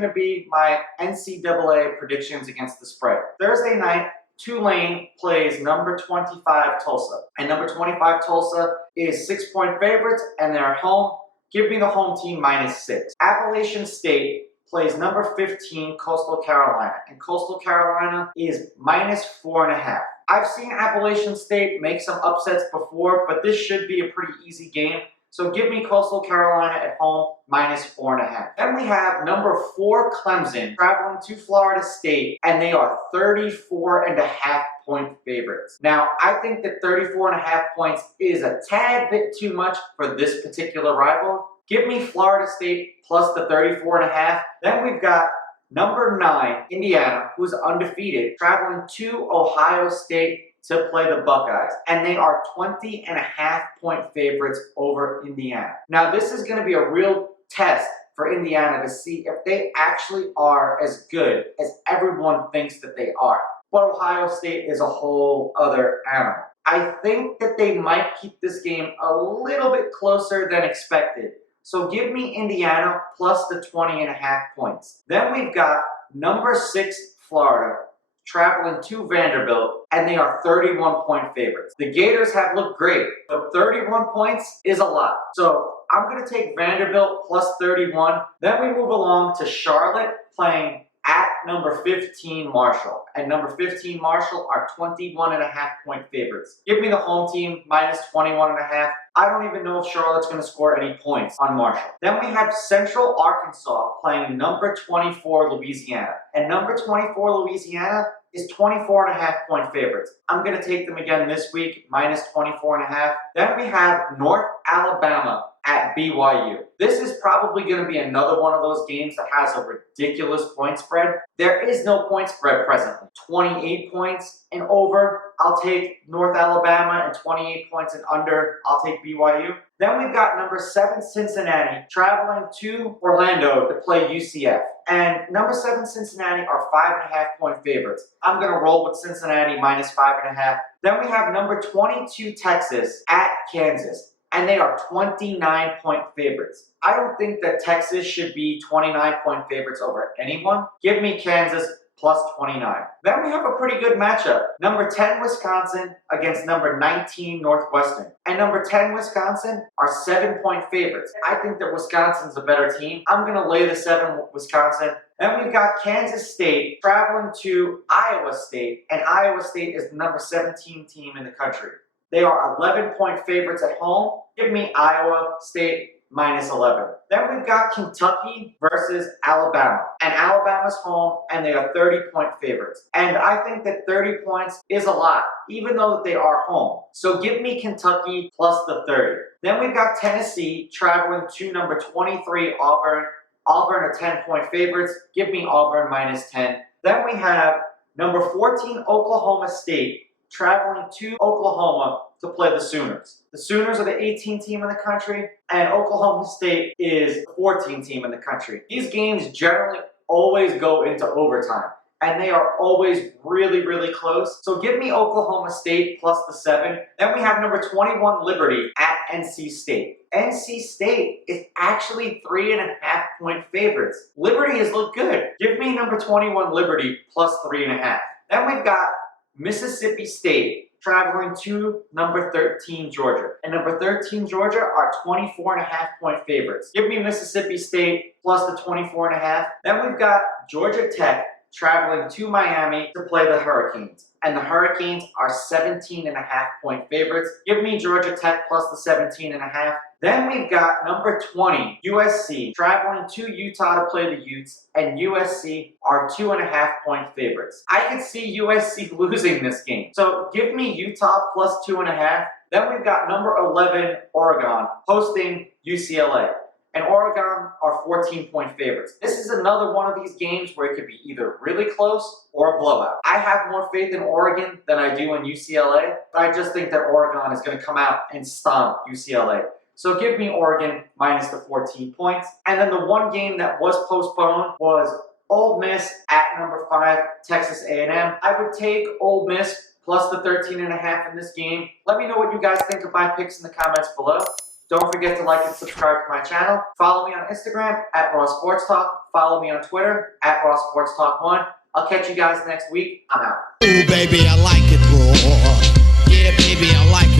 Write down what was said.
going to be my NCAA predictions against the spread. Thursday night, Tulane plays number 25 Tulsa. And number 25 Tulsa is 6-point favorites and they're at home. Give me the home team -6. Appalachian State plays number 15 Coastal Carolina. And Coastal Carolina is -4.5. I've seen Appalachian State make some upsets before, but this should be a pretty easy game. So give me Coastal Carolina at home -4.5. Then we have number 4 Clemson traveling to Florida State, and they are 34.5-point favorites. Now, I think that 34.5 points is a tad bit too much for this particular rival. Give me Florida State plus the 34.5. Then we've got number 9 Indiana, who's undefeated, traveling to Ohio State to play the Buckeyes, and they are 20.5-point favorites over Indiana. Now, this is going to be a real test for Indiana to see if they actually are as good as everyone thinks that they are. But Ohio State is a whole other animal. I think that they might keep this game a little bit closer than expected. So give me Indiana plus the 20.5 points. Then we've got number 6 Florida traveling to Vanderbilt, and they are 31-point favorites. The Gators have looked great, but 31 points is a lot. So I'm going to take Vanderbilt plus 31. Then we move along to Charlotte playing at number 15 Marshall. And number 15 Marshall are 21.5-point favorites. Give me the home team -21.5. I don't even know if Charlotte's going to score any points on Marshall. Then we have Central Arkansas playing number 24 Louisiana. And number 24 Louisiana is 24.5-point favorites. I'm going to take them again this week, -24.5. Then we have North Alabama at BYU. This is probably going to be another one of those games that has a ridiculous point spread. There is no point spread presently. 28 points and over, I'll take North Alabama, and 28 points and under, I'll take BYU. Then we've got number 7 Cincinnati traveling to Orlando to play UCF. And number 7 Cincinnati are 5.5-point favorites. I'm going to roll with Cincinnati -5.5. Then we have number 22 Texas at Kansas, and they are 29-point favorites. I don't think that Texas should be 29-point favorites over anyone. Give me Kansas plus 29. Then we have a pretty good matchup. Number 10 Wisconsin against number 19 Northwestern. And number 10 Wisconsin are 7-point favorites. I think that Wisconsin's a better team. I'm going to lay the 7 with Wisconsin. Then we've got Kansas State traveling to Iowa State, and Iowa State is the number 17 team in the country. They are 11-point favorites at home. Give me Iowa State -11. Then we've got Kentucky versus Alabama. And Alabama's home, and they are 30-point favorites. And I think that 30 points is a lot, even though they are home. So give me Kentucky plus the 30. Then we've got Tennessee traveling to number 23 Auburn. Auburn are 10-point favorites. Give me Auburn -10. Then we have number 14 Oklahoma State traveling to Oklahoma to play the Sooners. The Sooners are the 18th team in the country, and Oklahoma State is the 14th team in the country. These games generally always go into overtime, and they are always really, really close. So give me Oklahoma State plus the 7. Then we have number 21 Liberty at NC State. NC State is actually 3.5-point favorites. Liberty has looked good. Give me number 21 Liberty plus 3.5. Then we've got Mississippi State traveling to number 13 Georgia. And number 13 Georgia are 24.5-point favorites. Give me Mississippi State plus the 24.5. Then we've got Georgia Tech traveling to Miami to play the Hurricanes. And the Hurricanes are 17.5-point favorites. Give me Georgia Tech plus the 17.5. Then we've got number 20, USC, traveling to Utah to play the Utes, and USC are 2.5-point favorites. I could see USC losing this game. So give me Utah plus 2.5. Then we've got number 11, Oregon, hosting UCLA. And Oregon are 14-point favorites. This is another one of these games where it could be either really close or a blowout. I have more faith in Oregon than I do in UCLA, but I just think that Oregon is going to come out and stomp UCLA. So give me Oregon minus the 14 points. And then the one game that was postponed was Ole Miss at number 5, Texas A&M. I would take Ole Miss plus the 13.5 in this game. Let me know what you guys think of my picks in the comments below. Don't forget to like and subscribe to my channel. Follow me on Instagram at Raw Sports Talk. Follow me on Twitter at Raw Sports Talk 1. I'll catch you guys next week. I'm out. Ooh, baby, I like it raw. Yeah, baby, I like it.